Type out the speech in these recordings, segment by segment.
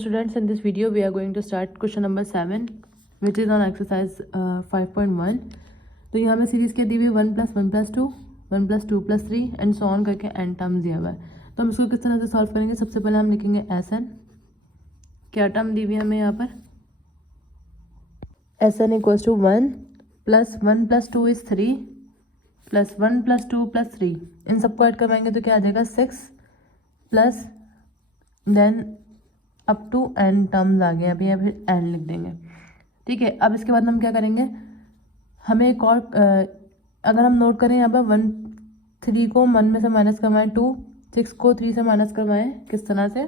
Students, in this video we are going to start question number 7 which is on exercise 5.1. तो यहाँ में series क्या दी हुई 1 + 1 + 2 1 + 2 + 3 and so on करके N term दिया हुआ है। तो हम इसको किस तरह से सॉल्व करेंगे? सबसे पहले हम लिखेंगे एस एन, क्या टर्म दी हुई है हमें यहाँ पर? S N equals to 1 + 1 + 2 is 3 + 1 + 2 + 3, इन सबको ऐड करवाएंगे तो क्या आ जाएगा 6 plus then up to n terms आ गए। अभी या फिर एन लिख देंगे, ठीक है। अब इसके बाद हम क्या करेंगे, हमें एक और अगर हम नोट करें यहाँ पर 3 को 1 में से माइनस करवाएं 2, 6 को 3 से माइनस करवाएं, किस तरह से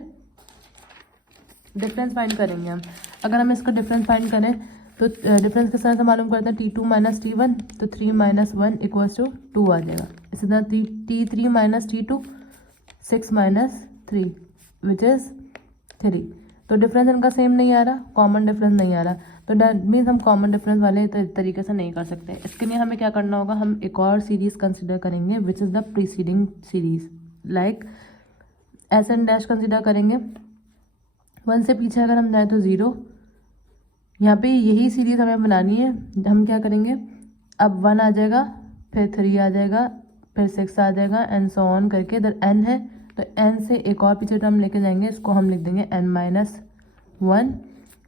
डिफरेंस फाइंड करेंगे हम। अगर हम इसका डिफरेंस फाइंड करें तो डिफरेंस किस तरह से मालूम करते हैं? T2 - T1, तो 3 - 1 = 2 आ जाएगा। इसी तरह T3 - T2 6 - 3 विच इज़ 3। तो डिफरेंस इनका सेम नहीं आ रहा, कॉमन डिफरेंस नहीं आ रहा, तो डैट मीन्स हम कॉमन डिफरेंस वाले तरीके से नहीं कर सकते। इसके लिए हमें क्या करना होगा, हम एक और सीरीज कंसिडर करेंगे which is the preceding series. Like S N dash consider करेंगे। 1 से पीछे अगर हम जाए तो 0, यहाँ पे यही सीरीज हमें बनानी है। हम क्या करेंगे, अब 1 आ जाएगा, फिर 3 आ जाएगा, फिर 6 आ जाएगा एंड सो ऑन करके। इधर n है तो n से एक और पीछे टर्म लेके जाएंगे, इसको हम लिख देंगे n - 1।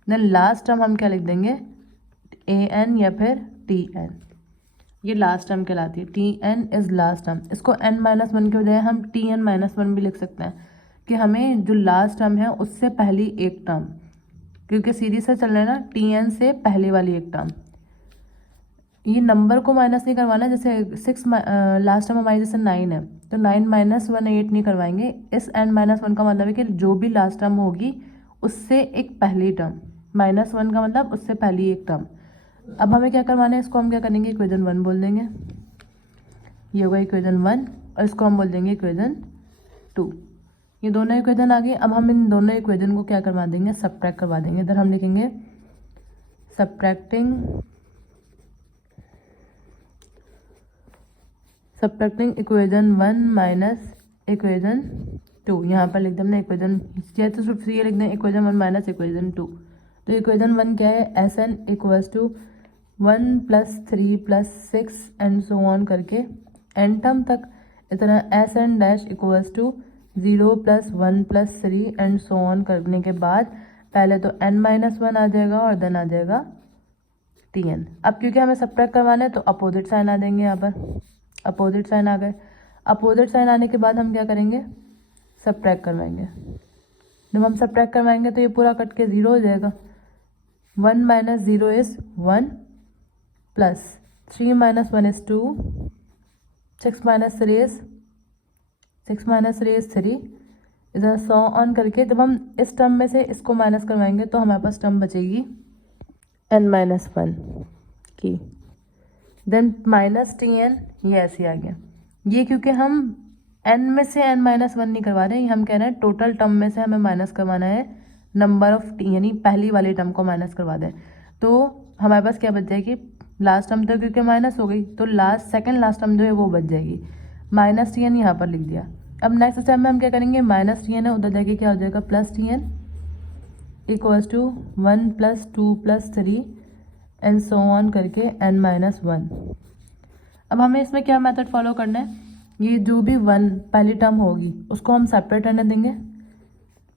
देन लास्ट टर्म हम क्या लिख देंगे, an या फिर tn, ये लास्ट टर्म कहलाती है। tn is last term. इसको n - 1 के बजाय हम tn - 1 भी लिख सकते हैं कि हमें जो लास्ट टर्म है उससे पहली एक टर्म, क्योंकि सीरीज से चल रहा है ना, tn से पहले वाली एक टर्म। ये नंबर को माइनस नहीं करवाना, जैसे 6 लास्ट टर्म हमारी जैसे 9 है तो 9 - 1 8 नहीं करवाएंगे। इस n - 1 का मतलब है कि जो भी लास्ट टर्म होगी उससे एक पहली टर्म, -1 का मतलब उससे पहली एक टर्म। अब हमें क्या करवाना है, इसको हम क्या करेंगे, इक्वेशन 1 बोल देंगे। ये होगा इक्वेशन 1 और इसको हम बोल देंगे इक्वेशन 2। ये दोनों इक्वेशन आ गई। अब हम इन दोनों इक्वेशन को क्या करवा देंगे, सब्ट्रैक्ट करवा देंगे। इधर हम लिखेंगे सब्ट्रैक्टिंग इक्वेशन 1 माइनस इक्वेशन 2। यहाँ पर लिख दें हमने इक्वेशन, तो सिर्फ ये लिख दें इक्वेशन 1 माइनस इक्वेशन 2। तो इक्वेशन 1 क्या है, S N equals to 1 + 3 + 6 and so on करके एन टर्म तक। इस तरह S N dash equals to 0 + 1 + 3 and so on करने के बाद पहले तो n - 1 आ जाएगा और देन आ जाएगा tn। अब क्योंकि हमें सब्ट्रैक्ट करवाना है तो अपोजिट साइन आ देंगे। यहाँ पर अपोजिट साइन आ गए। अपोजिट साइन आने के बाद हम क्या करेंगे, सब्ट्रैक्ट करवाएंगे। जब हम सब्ट्रैक्ट करवाएंगे तो ये पूरा कट के 0 हो जाएगा। 1 - 0 इज 1 प्लस 3 - 1 इज 2, 6 - 3 इज 3। इधर सो ऑन करके जब हम इस टर्म में से इसको माइनस करवाएंगे तो हमारे पास टर्म बचेगी n - 1 की। देन -tn, ये ऐसे आ गया। ये क्योंकि हम n में से n - 1 नहीं करवा रहे हैं, हम कह रहे हैं टोटल टर्म में से हमें माइनस करवाना है नंबर ऑफ t, यानी पहली वाली टर्म को माइनस करवा दें। तो हमारे पास क्या बच जाएगी, लास्ट टर्म तो क्योंकि माइनस हो गई तो सेकेंड लास्ट टर्म जो है वो बच जाएगी। -tn यहाँ पर लिख दिया। अब नेक्स्ट स्टेप में हम क्या करेंगे, -tn है उधर जाके क्या हो जाएगा, +tn equals to 1 + 2 + 3 and so on करके n - 1। अब हमें इसमें क्या मेथड फॉलो करना है, ये जो भी 1 पहली टर्म होगी उसको हम सेपरेट रहने देंगे।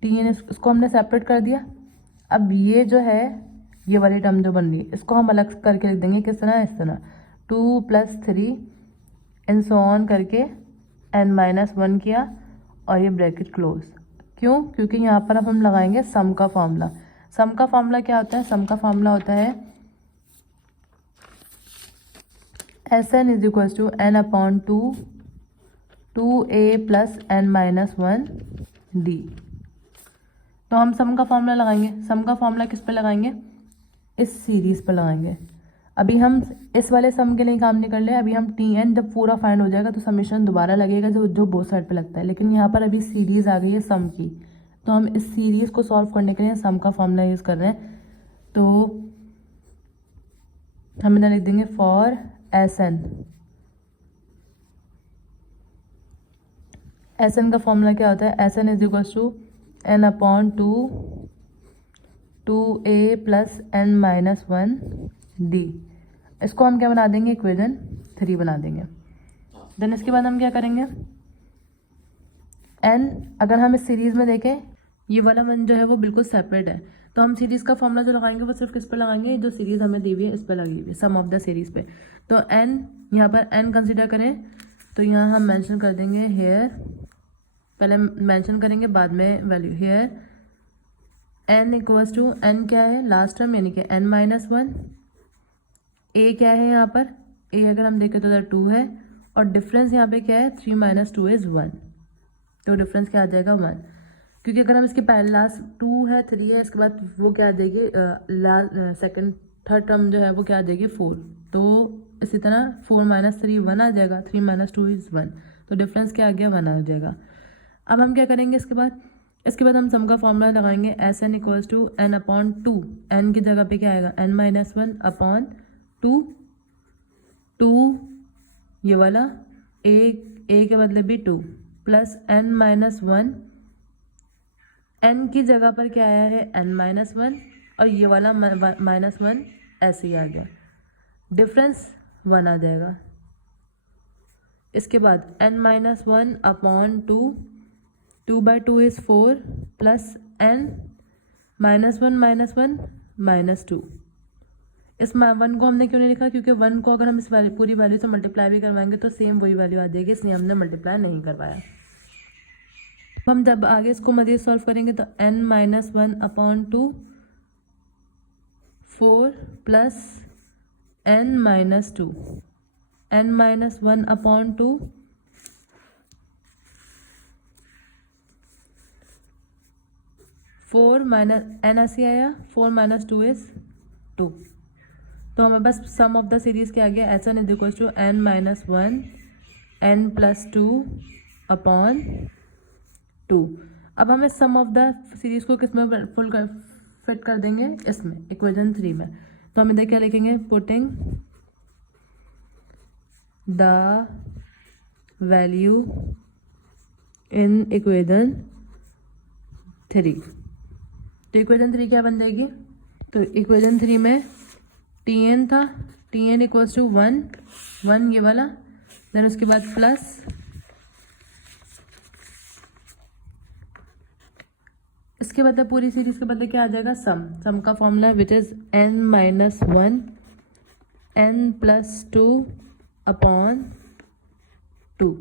tn इसको हमने सेपरेट कर दिया। अब ये जो है, ये वाली टर्म जो बन रही है इसको हम अलग करके लिख देंगे। किस तरह, इस तरह 2 + 3 एंड सो ऑन करके n - 1 किया और ये ब्रैकेट क्लोज। क्यों? क्योंकि यहाँ पर अब हम लगाएंगे सम का फॉर्मूला। सम का फॉर्मूला क्या होता है, सम का फॉर्मूला होता है Sn is equals to n/2 2a + n - 1 d। तो हम सम का फॉर्मूला लगाएंगे। सम का फॉर्मूला किस पे लगाएंगे, इस सीरीज पर लगाएंगे। अभी हम इस वाले सम के लिए काम नहीं कर ले, अभी हम tn जब पूरा फाइंड हो जाएगा तो समीशन दोबारा लगेगा जो बोथ साइड पे लगता है। लेकिन यहाँ पर अभी सीरीज आ गई है सम की, तो हम इस सीरीज को सॉल्व करने के लिए सम का फॉर्मूला यूज़ कर रहे हैं। तो हम इधर लिख देंगे फॉर Sn का फॉर्मूला क्या होता है, Sn is equals to n/2 2a plus n minus 1d। इसको हम क्या बना देंगे, इक्वेशन 3 बना देंगे। देन इसके बाद हम क्या करेंगे, n अगर हम इस सीरीज़ में देखें ये वाला वन जो है वो बिल्कुल सेपरेट है, तो हम सीरीज़ का फॉर्मूला जो लगाएंगे वो सिर्फ किस पर लगाएंगे, जो सीरीज़ हमें दी हुई है इस पर लगी हुई है, सम ऑफ द सीरीज़ पे। तो n यहाँ पर n कंसिडर करें तो यहाँ हम मेंशन कर देंगे हेयर, पहले मेंशन करेंगे बाद में value. Here n equals to, n क्या है लास्ट टर्म यानी कि n माइनस 1, a क्या है यहाँ पर, a अगर हम देखें तो 2 है, और डिफरेंस यहाँ पे क्या है 3 माइनस 2 इज़ 1, तो डिफरेंस क्या आ जाएगा 1, क्योंकि अगर हम इसके पहले लास्ट 2 है 3 है, इसके बाद वो क्या आ जाएगी सेकंड थर्ड टर्म जो है वो क्या आ जाएगी 4, तो इसी तरह 4 माइनस 3 1 आ जाएगा, 3 माइनस 2 इज़ 1, तो डिफरेंस क्या आ गया 1 आ जाएगा। अब हम क्या करेंगे इसके बाद हम सम का फॉर्मूला लगाएंगे, S N equals to N upon 2, N की जगह पे क्या आएगा n माइनस 1 अपॉन 2 ये वाला ए के बदले भी 2 प्लस n माइनस 1, n की जगह पर क्या आया है n माइनस 1, और ये वाला माइनस 1 ऐसे ही आ गया, डिफरेंस 1 आ जाएगा। इसके बाद n minus 1 upon 2 by 2 is 4 plus n minus 1 minus 2। इस 1 को हमने क्यों नहीं लिखा, क्योंकि 1 को अगर हम इस पूरी वैल्यू से मल्टीप्लाई भी करवाएंगे तो सेम वही वैल्यू आ जाएगी, इसलिए हमने मल्टीप्लाई नहीं करवाया। हम जब आगे इसको मज़ीद सॉल्व करेंगे तो n minus 1 upon 2 4 plus n minus 2, n minus 1 upon 2 4 minus n ऐसे आया, 4 माइनस 2 इज़ 2, तो हमें बस सम ऑफ द सीरीज़ क्या आ गया, H N is equal to n minus 1 n plus 2 upon 2। अब हम इस सम ऑफ द सीरीज़ को किस में फिट कर देंगे, इसमें इक्वेशन 3 में। तो हम इधर क्या लिखेंगे, putting the value in equation 3। तो इक्वेशन 3 क्या बन जाएगी, तो इक्वेशन 3 में Tn था, Tn इक्वल्स टू 1 ये वाला, देन उसके बाद प्लस इसके बाद पूरी सीरीज के बदले क्या आ जाएगा, सम का formula which is n minus 1 n plus 2 upon 2।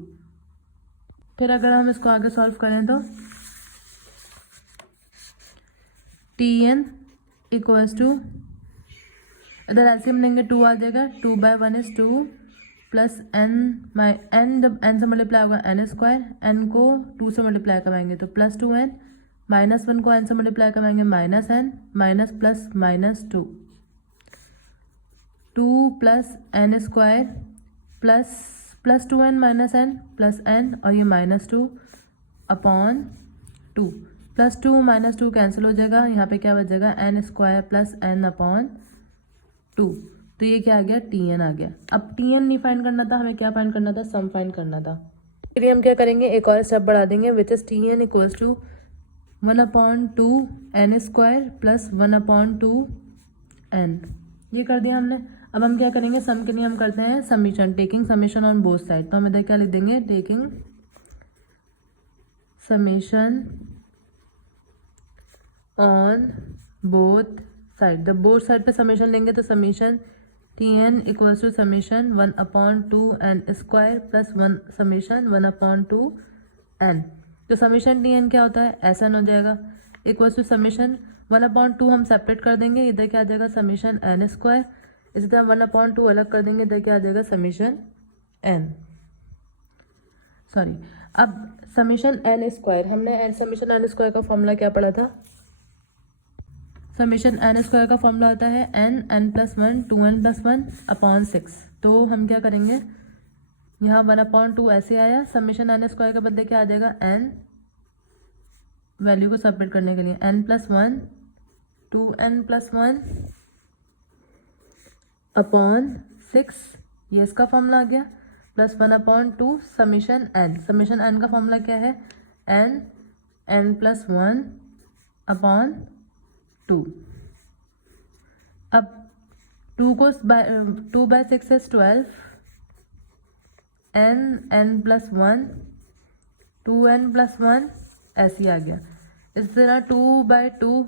फिर अगर हम इसको आगे सॉल्व करें तो Tn इक्वल्स टू, इधर एलसीएम लेंगे 2 आ जाएगा, 2 बाई 1 इज 2 प्लस n जब n से मल्टीप्लाई होगा n स्क्वायर, n को 2 से मल्टीप्लाई करवाएंगे तो प्लस 2n, माइनस 1 को n से मल्टीप्लाई करवाएंगे minus n, minus plus minus 2 plus n square plus 2n minus n plus n, और ये minus 2 upon 2, plus 2 minus 2 cancel हो जाएगा, यहाँ पे क्या बचेगा n square plus n upon 2, तो ये क्या आ गया Tn आ गया। अब Tn नहीं फाइंड करना था, हमें क्या फाइंड करना था, सम फाइंड करना था। फिर हम क्या करेंगे, एक और स्टेप बढ़ा देंगे which is Tn equals to 1 upon 2 n square plus 1 upon 2 n, ये कर दिया हमने। अब हम क्या करेंगे, सम के लिए हम करते हैं summation, taking summation on both side. तो हम इधर क्या लिख देंगे, taking summation on both side. जब बोथ साइड पे समीशन लेंगे तो summation Tn equals to summation 1 upon 2 n square plus 1 summation 1 upon 2 n। तो समीशन Tn क्या होता है, ऐसा हो जाएगा, इक्वल्स टू समीशन 1 अपॉन 2 हम सेपरेट कर देंगे, इधर क्या आ जाएगा समीशन n स्क्वायर, इसी तरह 1 अपॉन 2 अलग कर देंगे, इधर क्या आ जाएगा समीशन n, सॉरी अब समीशन n स्क्वायर, हमने समीशन n स्क्वायर का फॉर्मूला क्या पढ़ा था, समीशन n स्क्वायर का फॉर्मूला होता है n plus 1 2n plus 1 upon 6। तो हम क्या करेंगे, यहाँ 1 अपॉन 2 ऐसे आया, समीशन n स्क्वायर के बदले क्या आ जाएगा, n वैल्यू को सेपरेट करने के लिए n plus 1 2n plus 1 upon 6, ये इसका फॉर्मूला आ गया, प्लस 1 अपॉन 2 समीशन n का फॉर्मूला क्या है, n प्लस 1 अपॉन 2। अब 2 को 2/6 is 12, n plus 1, 2n plus 1 ऐसे ही आ गया। इस तरह 2/2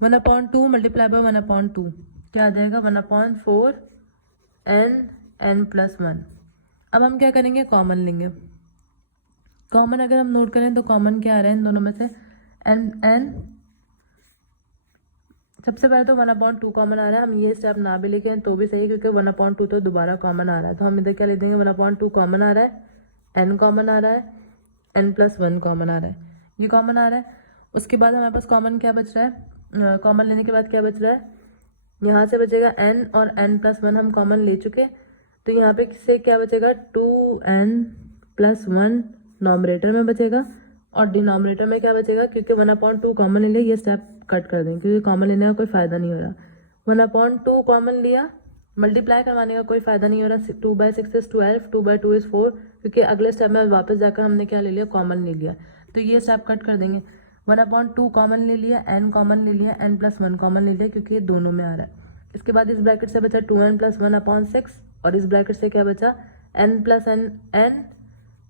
1/2 मल्टीप्लाई बाय 1/2 क्या आ जाएगा 1/4 n प्लस 1। अब हम क्या करेंगे, कॉमन लेंगे। कॉमन अगर हम नोट करें तो कॉमन क्या आ रहा है इन दोनों में से, n। सबसे पहले तो 1/2 कॉमन आ रहा है, हम ये स्टेप ना भी लेके तो भी सही, क्योंकि 1/2 तो दोबारा कॉमन आ रहा है। तो हम इधर क्या ले देंगे, 1/2 कॉमन आ रहा है, n कॉमन आ रहा है, n प्लस 1 कॉमन आ रहा है, ये कॉमन आ रहा है। उसके बाद हमारे पास कॉमन क्या बच रहा है, कॉमन लेने के बाद क्या बच रहा है, यहाँ से बचेगा n और n प्लस 1 हम कॉमन ले चुके, तो यहाँ पे से क्या बचेगा 2n प्लस 1 नॉमिनेटर में बचेगा और डिनोमिनेटर में क्या बचेगा, क्योंकि 1/2 कॉमन ले लिया, ये स्टेप कट कर दें क्योंकि कॉमन लेने का कोई फ़ायदा नहीं हो रहा। 1/2 कॉमन लिया, मल्टीप्लाई करवाने का कोई फ़ायदा नहीं हो रहा। 2/6 इज 12, 2/2 इज 4, क्योंकि अगले स्टेप में वापस जाकर हमने क्या ले लिया, कॉमन ले लिया, तो ये स्टेप कट कर देंगे। 1/2 कॉमन ले लिया, n कॉमन ले लिया, n प्लस 1 कॉमन ले लिया, क्योंकि ये दोनों में आ रहा है। इसके बाद इस ब्रैकेट से बचा 2n प्लस 1/6 और इस ब्रैकेट से क्या बचा n प्लस n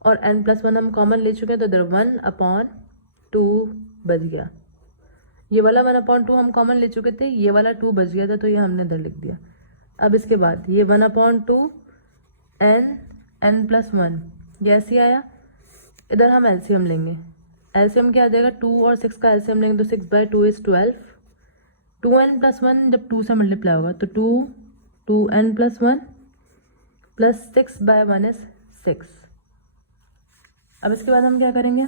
और n प्लस 1 हम कॉमन ले चुके हैं, तो इधर 1/2 बच गया। ये वाला 1/2 हम कॉमन ले चुके थे, ये वाला 2 बच गया था, तो ये हमने इधर लिख दिया। अब इसके बाद ये 1/2 n प्लस 1 ये ऐसे आया। इधर हम एलसीएम लेंगे, एलसीएम क्या आ जाएगा, 2 और 6 का एलसीएम लेंगे तो 6/2 इज 12, 2n प्लस 1 जब 2 से मल्टीप्लाई होगा तो 2n प्लस 1 प्लस 6/1 इज 6। अब इसके बाद हम क्या करेंगे,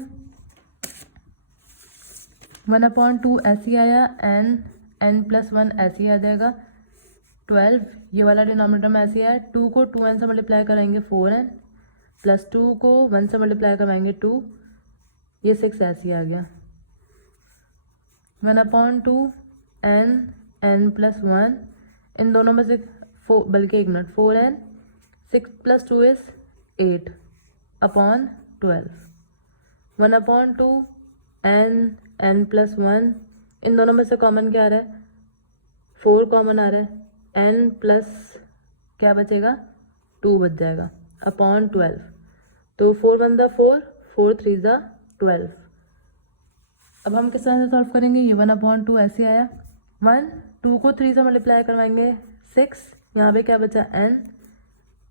1/2 ऐसे ही आया, n प्लस 1 ऐसे ही आ जाएगा, 12 ये वाला डिनोमिनेटर में ऐसे ही आया। 2 को 2n से मल्टीप्लाई कराएंगे 4n प्लस 2 को 1 से मल्टीप्लाई करवाएंगे 2, ये 6 ऐसे ही आ गया। 1/2 n प्लस 1 इन दोनों में से 4, बल्कि 1 minute, 4n 6 plus 2 is 8/12। 1/2 n plus 1 इन दोनों में से कॉमन क्या आ रहा है, 4 कॉमन आ रहा है, n प्लस क्या बचेगा 2 बच जाएगा /12। तो 4 1 ज़ा 4, 4 3 ज़ा 12। अब हम किस तरह से सॉल्व करेंगे, ये 1/2 ऐसे आया, 1 2 को 3 से मल्टीप्लाई करवाएंगे 6, यहाँ पे क्या बचा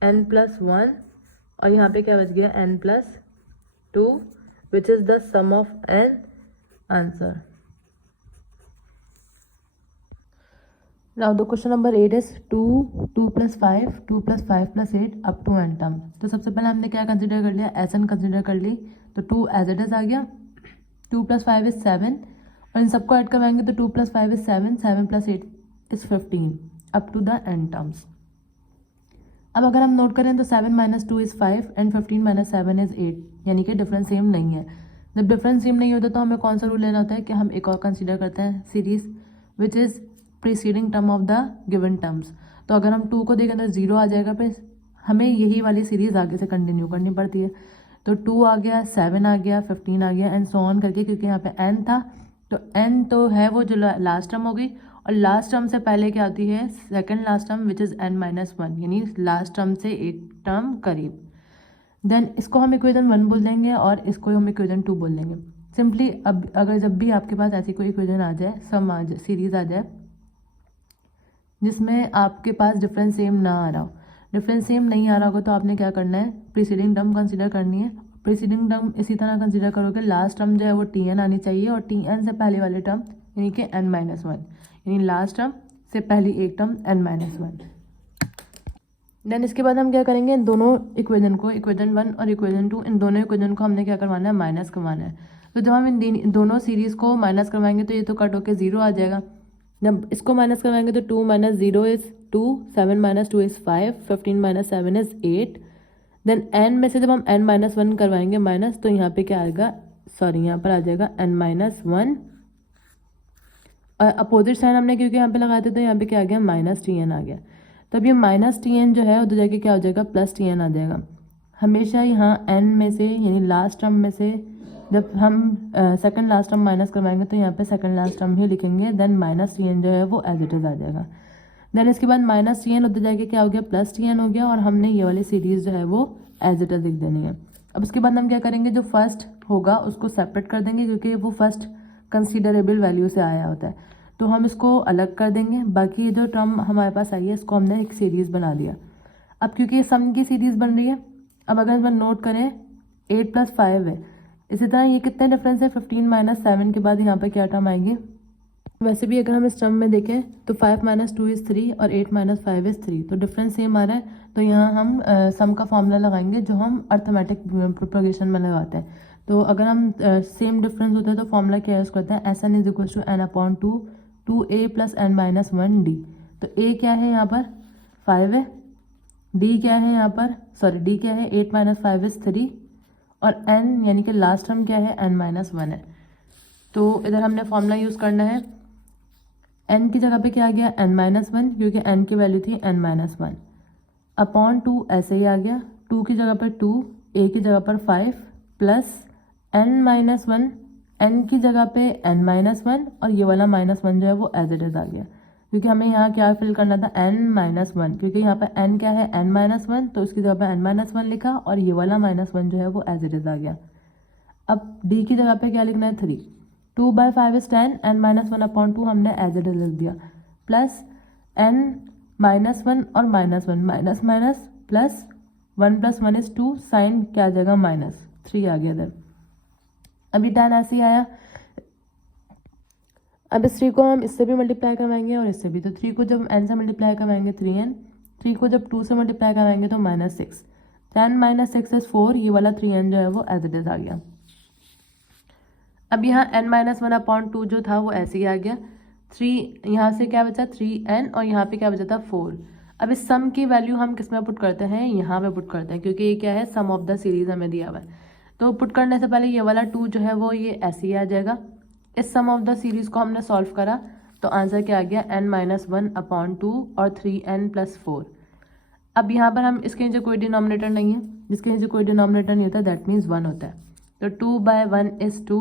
n प्लस 1 और यहाँ पे क्या बच गया n plus 2 which is the sum of n answer. Now the question number 8 is 2 plus 5 plus 8 up to n term। तो सबसे पहले हमने क्या कंसिडर कर लिया, SN कंसिडर कर ली, तो 2 एज इट इज आ गया। 2 + 5 is 7 और इन सबको ऐड करवाएंगे तो 2 + 5 is 7, 7 + 8 is 15 up to the n terms। अब अगर हम नोट करें तो 7 - 2 is 5 एंड 15 - 7 is 8, यानी कि डिफरेंस सेम नहीं है। जब डिफरेंस सेम नहीं होता तो हमें कौन सा रूल लेना होता है कि हम एक और कंसीडर करते हैं series which is preceding term of the given terms. तो अगर हम 2 को देखें तो 0 आ जाएगा, फिर हमें यही वाली सीरीज़ आगे से कंटिन्यू करनी पड़ती है। तो 2 आ गया, 7 आ गया, 15 आ गया एंड सो ऑन करके, क्योंकि यहाँ पे n था तो n तो है वो जो लास्ट टर्म हो गई, और लास्ट टर्म से पहले क्या आती है second last term which is n-1, यानी लास्ट टर्म से एक टर्म करीब। देन इसको हम इक्वेशन 1 बोल देंगे और इसको हम इक्वेशन 2 बोल देंगे। सिंपली अब अगर जब भी आपके पास ऐसी कोई इक्वेशन आ जाए, सम आ जाए, सीरीज आ जाए जिसमें आपके पास डिफरेंस सेम ना आ रहा हो, डिफरेंस सेम नहीं आ रहा होगा तो आपने क्या करना है, प्रीसीडिंग टर्म कंसीडर करनी है। प्रीसीडिंग टर्म इसी तरह कंसीडर करोगे, लास्ट टर्म जो है वो tn आनी चाहिए और tn से पहले वाले टर्म यानी कि n-1, यानी लास्ट टर्म से पहली एक टर्म n-1। देन इसके बाद हम क्या करेंगे, इन दोनों इक्वेशन को, इक्वेशन 1 और इक्वेशन 2, इन दोनों इक्वेशन को हमने क्या करवाना है, माइनस करवाना है। तो जब हम इन दोनों सीरीज़ को माइनस करवाएंगे तो ये तो कट होकर 0 आ जाएगा। जब इसको माइनस करवाएंगे तो 2 - 0 is 2, 7 - 2 is 5, 15 - 7 is 8। Then n में से जब हम n-1 करवाएंगे माइनस, तो यहाँ पे क्या आएगा, सॉरी यहाँ पर आ जाएगा n-1 और अपोजिट साइन हमने क्योंकि यहाँ पे लगाए थे तो यहाँ पे क्या आ गया, -tn आ गया। तब ये -tn जो है उधर जाके क्या हो जाएगा, +tn आ जाएगा। हमेशा यहाँ n में से यानी लास्ट टर्म में से जब हम सेकंड लास्ट टर्म माइनस करवाएंगे तो यहाँ पे सेकंड लास्ट टर्म ही लिखेंगे, देन -tn जो है वो एज इट इज़ आ जाएगा। देन इसके बाद माइनस टी एन होते जाएगा क्या हो गया, प्लस टी एन हो गया, और हमने ये वाली सीरीज जो है वो एज इट इज लिख देनी है। अब उसके बाद हम क्या करेंगे, जो फर्स्ट होगा उसको सेपरेट कर देंगे क्योंकि वो फर्स्ट कंसीडरेबल वैल्यू से आया होता है, तो हम इसको अलग कर देंगे। बाकी ये जो टर्म हमारे पास आई है इसको हमने एक सीरीज बना दिया। अब क्योंकि ये सम की सीरीज बन रही है, अब अगर इसमें नोट करें 8 + 5 है, इसी तरह ये कितने डिफरेंस है, 15 - 7 के बाद यहाँ पे क्या टर्म आएगी। वैसे भी अगर हम इस टर्म में देखें तो 5 - 2 = 3 और 8 - 5 = 3, तो डिफरेंस सेम आ रहा है। तो यहाँ हम सम का फॉर्मूला लगाएंगे जो हम अर्थमेटिक प्रोपगेशन में लगाते हैं। तो अगर हम सेम डिफरेंस होता है तो फॉर्मूला क्या यूज़ करते हैं, SN = n/2 2a + n - 1d। तो a क्या है यहाँ पर 5 है, d क्या है यहाँ पर, सॉरी d क्या है 8 - 5 = 3, और n यानी कि लास्ट टर्म क्या है n - 1 है। तो इधर हमने फॉर्मूला यूज़ करना है, n की जगह पे क्या आ गया n - 1 क्योंकि n की वैल्यू थी n - 1 अपॉन 2 ऐसे ही आ गया, 2 की जगह पर 2, a की जगह पर 5 प्लस n - 1, n की जगह पे n - 1 और ये वाला -1 जो है वो एज इट इज आ गया क्योंकि हमें यहाँ क्या फिल करना था n - 1, क्योंकि यहाँ पर n क्या है n - 1, तो उसकी जगह पे n - 1 लिखा और ये वाला -1 जो है वो एज इट इज आ गया। अब d की जगह पे क्या लिखना है 3, 2/5 = 10, n - 1/2 हमने एज इट इज लिख दिया, प्लस n - 1 और -1 माइनस माइनस प्लस 1 + 1 = 2, साइन क्या आ जाएगा -3 आ गया इधर। अभी 10 ऐसे ही आया। अब इस 3 को हम इससे भी मल्टीप्लाई करवाएंगे और इससे भी, तो 3 को जब n से मल्टीप्लाई करवाएंगे 3n, 3 को जब 2 से मल्टीप्लाई करवाएंगे तो -6, 10 - 6 = 4, ये वाला 3n जो है वो एज इट इज आ गया। अब यहाँ n - 1/2 जो था वो ऐसे ही आ गया, 3 यहाँ से क्या बचा 3n और यहाँ पे क्या बचा था 4। अब इस सम की वैल्यू हम किस में पुट करते हैं, यहाँ पे पुट करते हैं क्योंकि ये क्या है सम ऑफ द सीरीज हमें दिया हुआ है। तो पुट करने से पहले ये वाला 2 जो है वो ये ऐसे ही आ जाएगा। इस सम ऑफ द सीरीज को हमने सॉल्व करा तो आंसर क्या आ गया n - 1/2 और 3n + 4। अब यहाँ पर हम इसके नीचे कोई डिनोमिनेटर नहीं है, जिसके नीचे कोई डिनोमिनेटर नहीं होता दैट मीन्स 1 होता है। तो 2/1 = 2,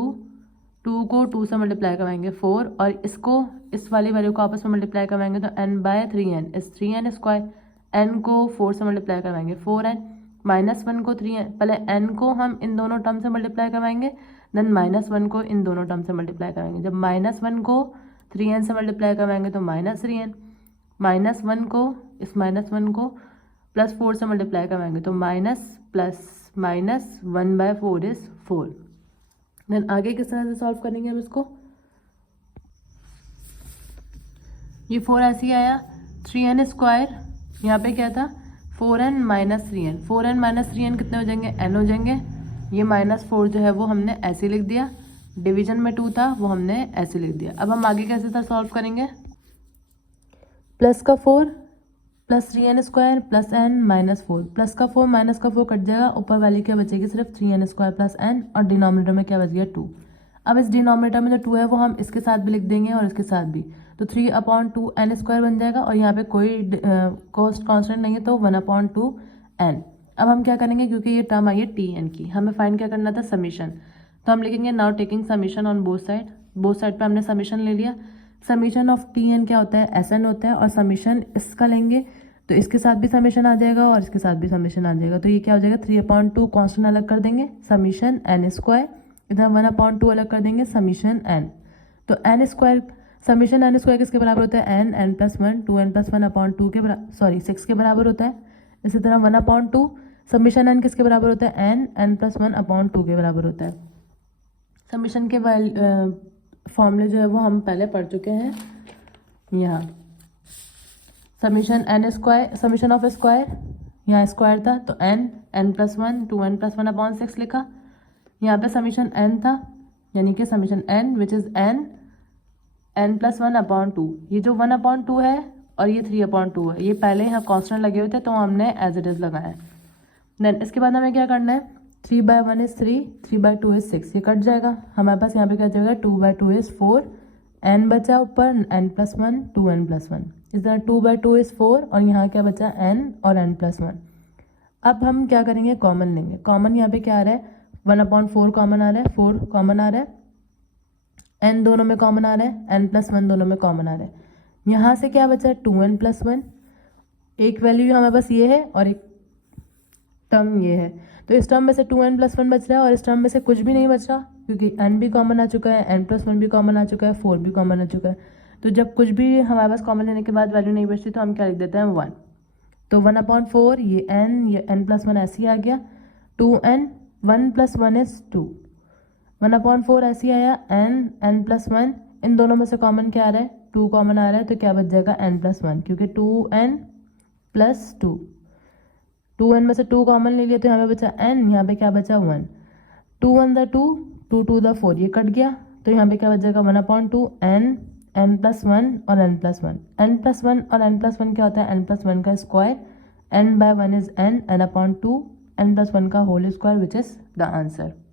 2 को 2 से मल्टीप्लाई करवाएंगे 4 और इसको इस वाली वैल्यू को आपस में मल्टीप्लाई करवाएंगे तो n/3n = 3n², n को 4 से मल्टीप्लाई करवाएंगे 4n, -1 को 3n, पहले n को हम इन दोनों टर्म से मल्टीप्लाई करवाएंगे देन -1 को इन दोनों टर्म से मल्टीप्लाई करवाएंगे। जब -1 को 3n से मल्टीप्लाई करवाएंगे तो -3n, -1 को इस -1 को +4 से मल्टीप्लाई करवाएंगे तो माइनस प्लस माइनस 1/4 = 4। देन आगे किस तरह से सॉल्व करेंगे हम इसको, ये 4 ऐसे ही आया, 3n², यहाँ पे क्या था 4n - 3n, 4n - 3n कितने हो जाएंगे n हो जाएंगे। ये -4 जो है वो हमने ऐसे लिख दिया, डिवीजन में 2 था वो हमने ऐसे लिख दिया। अब हम आगे कैसे था सॉल्व करेंगे, प्लस का 4 plus 3n² plus n -4, plus का 4 माइनस का 4 कट जाएगा, ऊपर वाली क्या बचेगी सिर्फ 3n² प्लस n और डिनोमिनेटर में क्या बच गया 2। अब इस डिनोमिनेटर में जो 2 है वो हम इसके साथ भी लिख देंगे और इसके साथ भी, तो 3/2 n² बन जाएगा और यहाँ पे कोई कांस्टेंट नहीं है तो 1/2 n। अब हम क्या करेंगे, क्योंकि ये टर्म आई है tn की, हमें फाइंड क्या करना था समीशन, तो हम लिखेंगे now taking summation on both side, both side पे हमने समीशन ले लिया। समीशन ऑफ tn क्या होता है SN होता है और समीशन इसका लेंगे तो इसके साथ भी समीशन आ जाएगा और इसके साथ भी समीशन आ जाएगा, तो ये क्या हो जाएगा 3/2 कांस्टेंट अलग कर देंगे समीशन n², इधर 1/2 अलग कर देंगे समीशन n। तो n² समीशन n² किसके बराबर होता है n + 1 2n + 1/2 के बराबर, सॉरी 6 के बराबर होता है। इसी तरह 1/2 समीशन n किसके बराबर होता है n + 1/2 के बराबर होता है। समीशन के फॉर्मूले जो है वो हम पहले पढ़ चुके हैं। यहाँ समीशन ऑफ स्क्वायर, यहाँ स्क्वायर था तो n + 1 2n + 1/6 लिखा। यहाँ पे समीशन n था यानी कि summation n which is n + 1/2, ये जो 1/2 है और ये 3/2 है, ये पहले यहाँ कांस्टेंट लगे हुए थे तो हमने एज इट इज़ लगाया। देन इसके बाद हमें क्या करना है, 3/1 = 3, 3/2 = 6, ये कट जाएगा, हमारे पास यहाँ पे क्या जाएगा 2/2 = 4, n बचा ऊपर n + 1 2n + 1, इस तरह 2/2 = 4 और यहाँ क्या बचा n और n + 1। अब हम क्या करेंगे, कॉमन लेंगे। कॉमन यहाँ पे क्या आ रहा है 1/4 कॉमन आ रहा है, 4 कॉमन आ रहा है, n दोनों में कॉमन आ रहा है, n + 1 दोनों में कॉमन आ रहा है। यहाँ से क्या बचा, 2n+1, एक वैल्यू हमें बस ये है और एक टर्म ये है, तो इस टर्म में से 2n+1 बच रहा है और इस टर्म में से कुछ भी नहीं बच रहा क्योंकि n भी कॉमन आ चुका है, n+1 भी कॉमन आ चुका है, 4 भी कॉमन आ चुका है। तो जब कुछ भी हमारे पास कॉमन लेने के बाद वैल्यू नहीं बचती तो हम क्या लिख देते हैं, 1। तो 1/4 ये n+1 ऐसे ही आ गया, 2n, 1+1 इज 2, 1/4 ऐसे ही आया, n+1, इन दोनों में से कॉमन क्या आ रहा है, 2 कॉमन आ रहा है, तो क्या बच जाएगा, n+1, क्योंकि 2n+2, 2n में से 2 कॉमन ले लिया तो यहाँ पे बचा n, यहाँ पे क्या बचा 1, 2 1 2, 2 2 4, ये कट गया, तो यहाँ पे क्या बच जाएगा, 1/2 n+1 और n+1, n+1 और n+1 क्या होता है, n+1 का square, n/1 is n, n/2, n+1 का whole square which is the answer.